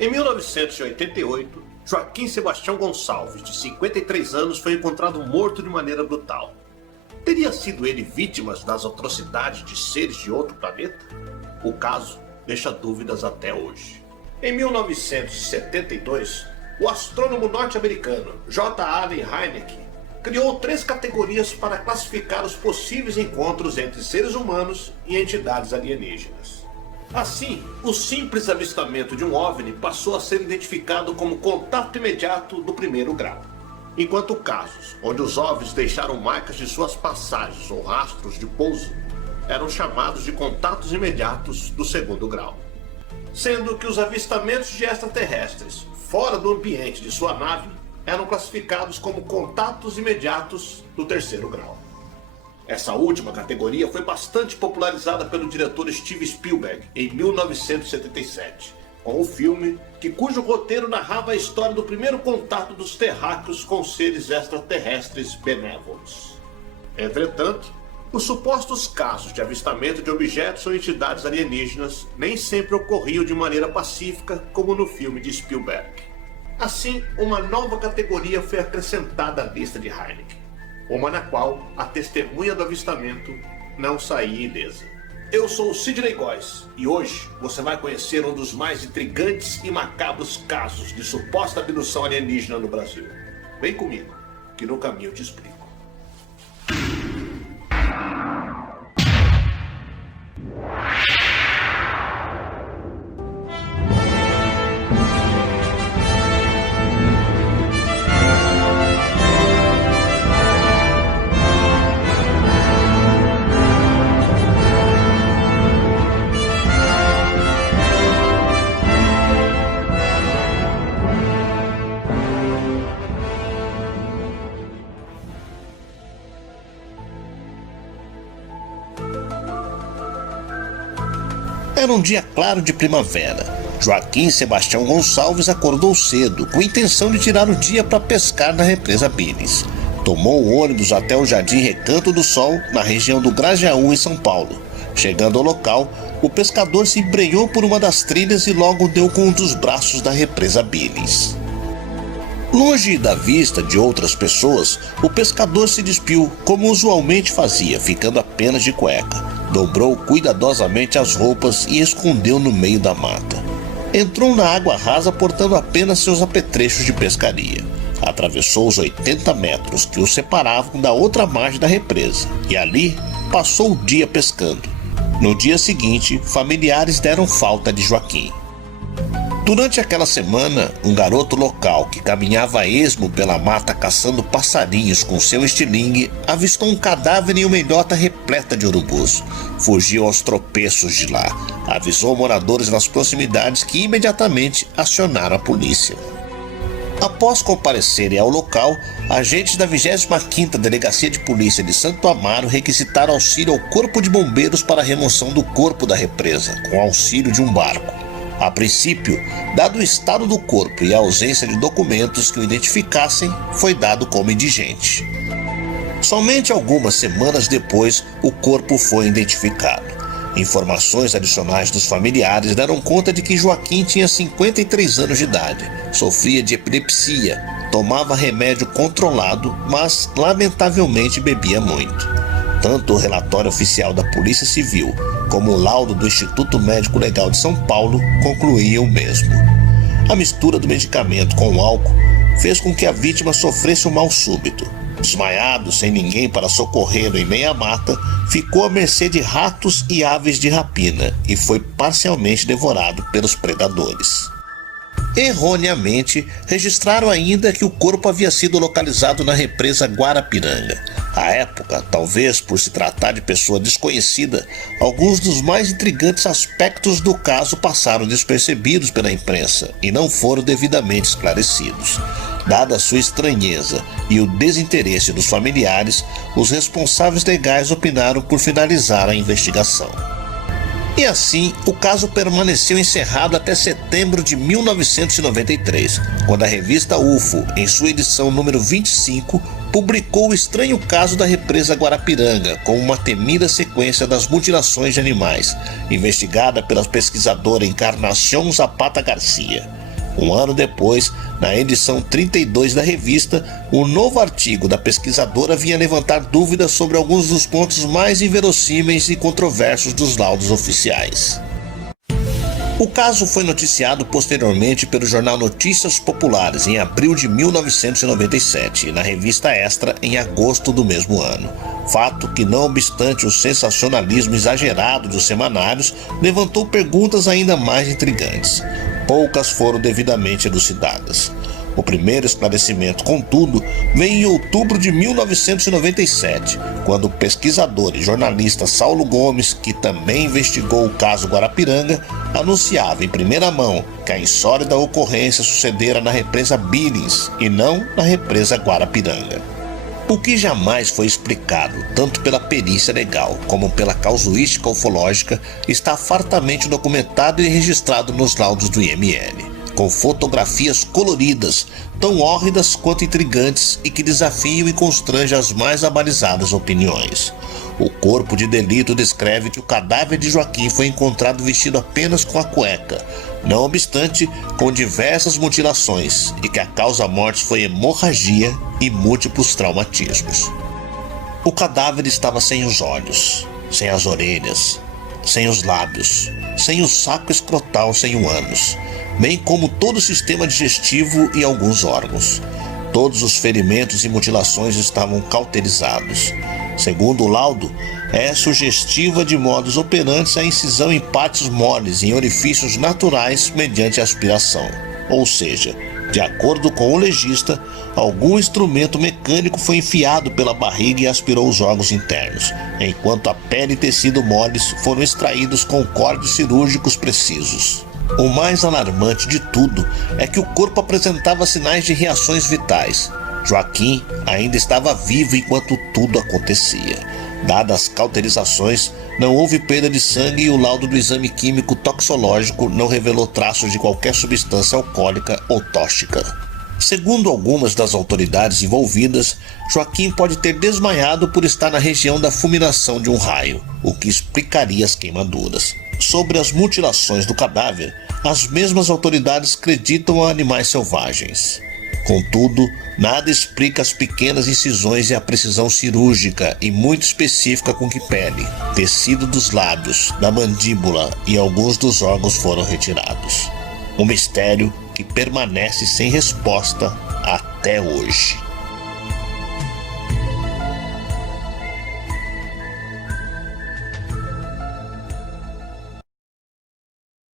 Em 1988, Joaquim Sebastião Gonçalves, de 53 anos, foi encontrado morto de maneira brutal. Teria sido ele vítima das atrocidades de seres de outro planeta? O caso deixa dúvidas até hoje. Em 1972, o astrônomo norte-americano J. Allen Hynek criou 3 categorias para classificar os possíveis encontros entre seres humanos e entidades alienígenas. Assim, o simples avistamento de um OVNI passou a ser identificado como contato imediato do primeiro grau, enquanto casos onde os OVNIs deixaram marcas de suas passagens ou rastros de pouso eram chamados de contatos imediatos do segundo grau, sendo que os avistamentos de extraterrestres fora do ambiente de sua nave eram classificados como contatos imediatos do terceiro grau. Essa última categoria foi bastante popularizada pelo diretor Steven Spielberg em 1977, com o filme cujo roteiro narrava a história do primeiro contato dos terráqueos com seres extraterrestres benévolos. Entretanto, os supostos casos de avistamento de objetos ou entidades alienígenas nem sempre ocorriam de maneira pacífica, como no filme de Spielberg. Assim, uma nova categoria foi acrescentada à lista de Hynek, uma na qual a testemunha do avistamento não saía ilesa. Eu sou o Sidney Góes e hoje você vai conhecer um dos mais intrigantes e macabros casos de suposta abdução alienígena no Brasil. Vem comigo, que no caminho eu te explico. Era um dia claro de primavera. Joaquim Sebastião Gonçalves acordou cedo, com a intenção de tirar o dia para pescar na represa Billings. Tomou o ônibus até o Jardim Recanto do Sol, na região do Grajaú, em São Paulo. Chegando ao local, o pescador se embrenhou por uma das trilhas e logo deu com um dos braços da represa Billings. Longe da vista de outras pessoas, o pescador se despiu, como usualmente fazia, ficando apenas de cueca. Dobrou cuidadosamente as roupas e escondeu no meio da mata. Entrou na água rasa portando apenas seus apetrechos de pescaria. Atravessou os 80 metros que o separavam da outra margem da represa e ali passou o dia pescando. No dia seguinte, familiares deram falta de Joaquim. Durante aquela semana, um garoto local que caminhava a esmo pela mata caçando passarinhos com seu estilingue avistou um cadáver em uma ilhota repleta de urubus. Fugiu aos tropeços de lá. Avisou moradores nas proximidades que imediatamente acionaram a polícia. Após comparecerem ao local, agentes da 25ª Delegacia de Polícia de Santo Amaro requisitaram auxílio ao Corpo de Bombeiros para a remoção do corpo da represa, com auxílio de um barco. A princípio, dado o estado do corpo e a ausência de documentos que o identificassem, foi dado como indigente. Somente algumas semanas depois, o corpo foi identificado. Informações adicionais dos familiares deram conta de que Joaquim tinha 53 anos de idade, sofria de epilepsia, tomava remédio controlado, mas lamentavelmente bebia muito. Tanto o relatório oficial da Polícia Civil como o laudo do Instituto Médico Legal de São Paulo concluíam o mesmo. A mistura do medicamento com o álcool fez com que a vítima sofresse um mal súbito. Desmaiado, sem ninguém para socorrê-lo em meia mata, ficou à mercê de ratos e aves de rapina e foi parcialmente devorado pelos predadores. Erroneamente, registraram ainda que o corpo havia sido localizado na represa Guarapiranga. À época, talvez por se tratar de pessoa desconhecida, alguns dos mais intrigantes aspectos do caso passaram despercebidos pela imprensa e não foram devidamente esclarecidos. Dada a sua estranheza e o desinteresse dos familiares, os responsáveis legais opinaram por finalizar a investigação. E assim, o caso permaneceu encerrado até setembro de 1993, quando a revista UFO, em sua edição número 25, publicou o estranho caso da represa Guarapiranga, com uma temida sequência das mutilações de animais, investigada pela pesquisadora Encarnación Zapata Garcia. Um ano depois, na edição 32 da revista, o novo artigo da pesquisadora vinha levantar dúvidas sobre alguns dos pontos mais inverossímeis e controversos dos laudos oficiais. O caso foi noticiado posteriormente pelo jornal Notícias Populares em abril de 1997 e na revista Extra em agosto do mesmo ano. Fato que, não obstante o sensacionalismo exagerado dos semanários, levantou perguntas ainda mais intrigantes. Poucas foram devidamente elucidadas. O primeiro esclarecimento, contudo, veio em outubro de 1997, quando o pesquisador e jornalista Saulo Gomes, que também investigou o caso Guarapiranga, anunciava em primeira mão que a insólita ocorrência sucedera na represa Billings e não na represa Guarapiranga. O que jamais foi explicado, tanto pela perícia legal como pela casuística ufológica, está fartamente documentado e registrado nos laudos do IML, com fotografias coloridas, tão hórridas quanto intrigantes e que desafiam e constrangem as mais abalizadas opiniões. O corpo de delito descreve que o cadáver de Joaquim foi encontrado vestido apenas com a cueca, não obstante com diversas mutilações, e que a causa-morte foi hemorragia e múltiplos traumatismos. O cadáver estava sem os olhos, sem as orelhas, sem os lábios, sem o saco escrotal sem o ânus, bem como todo o sistema digestivo e alguns órgãos. Todos os ferimentos e mutilações estavam cauterizados. Segundo o laudo, é sugestiva de modus operandi a incisão em partes moles em orifícios naturais mediante aspiração. Ou seja, de acordo com o legista, algum instrumento mecânico foi enfiado pela barriga e aspirou os órgãos internos, enquanto a pele e tecido moles foram extraídos com cortes cirúrgicos precisos. O mais alarmante de tudo é que o corpo apresentava sinais de reações vitais. Joaquim ainda estava vivo enquanto tudo acontecia. Dadas as cauterizações, não houve perda de sangue e o laudo do exame químico toxicológico não revelou traços de qualquer substância alcoólica ou tóxica. Segundo algumas das autoridades envolvidas, Joaquim pode ter desmaiado por estar na região da fulminação de um raio, o que explicaria as queimaduras. Sobre as mutilações do cadáver, as mesmas autoridades acreditam a animais selvagens. Contudo, nada explica as pequenas incisões e a precisão cirúrgica e muito específica com que pele, tecido dos lábios, da mandíbula e alguns dos órgãos foram retirados. Um mistério que permanece sem resposta até hoje.